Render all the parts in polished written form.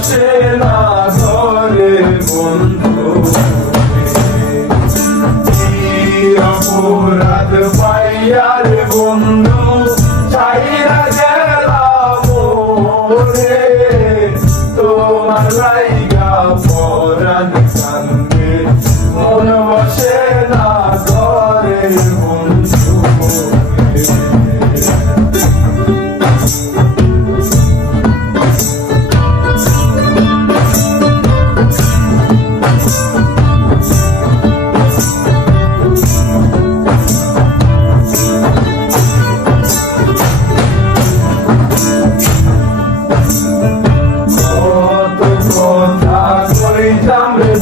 বসে না ঘরে বন্ধু অপরাধ পাইয়ার বন্ধু চাইরা গেলাম মোরে তোমার লাইগা পরাণ কান্দে মন বসে না ঘরে বন্ধু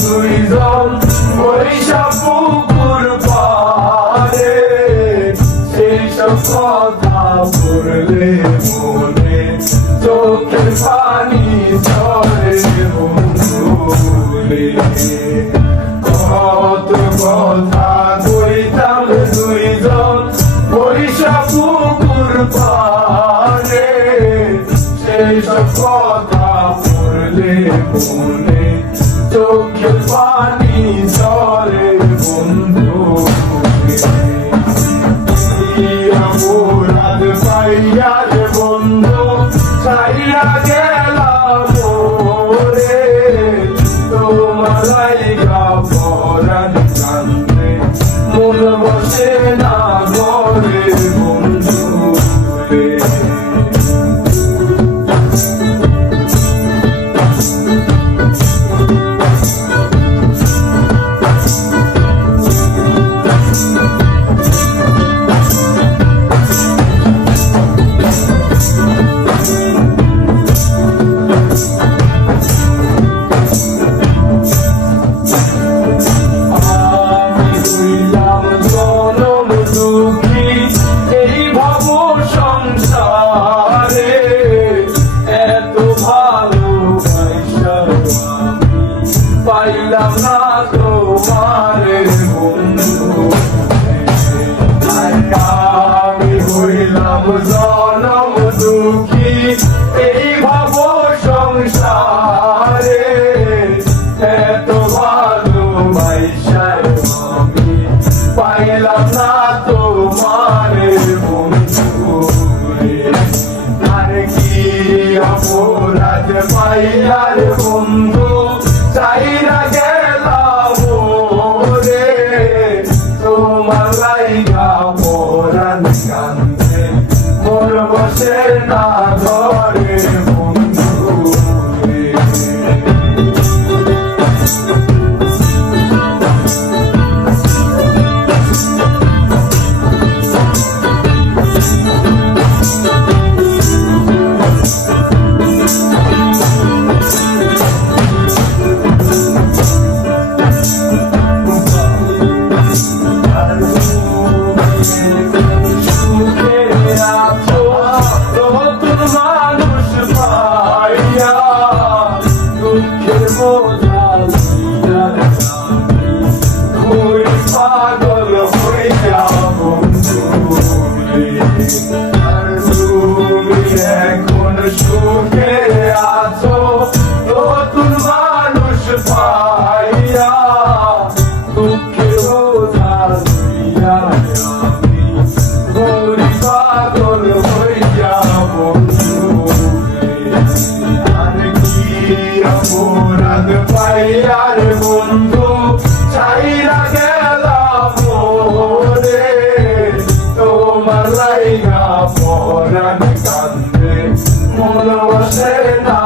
দুইজন বৈশা পুকুর পারে সেই সব কথা পড়লে মনে চোখের পানি ঝরে বন্ধুরে কত কথা কইতাম দুইজন বৈশা পুকুর পারে সেই সব কথা পড়লে মনে চোখের পানি ঝরে বন্ধু অপরাধ পাইয়ার বন্ধু চাইয়া গেলাম মোরে তোমার লাইগা পরাণ কান্দে মন বসে না ঘরে বন্ধু পাইলাম না তোমারে বন্ধু আমি হইলাম জনম দুঃখী এই ভাব সংসারে এত ভালোবাসা আমি পাইলাম না তোমারে বন্ধু আর কি অপরাধ পাইয়ার বন্ধু চাইরা গেলাম মোরে তোমার লাইগা পরাণ কান্দে মন বসে না ঘরে বন্ধু পাগল হইয়া বন্ধু তুমি এখন সুখে আছো নতুন মানুষ পাইয়া দুঃখে বোঝা লইয়া আমি গরি পাগল হইয়া বন্ধু আর কি অপরাধ পাইয়ার বন্ধু চাইরা গেলাম মোরে তোমার লাইগা পরাণ কান্দে মন বসে না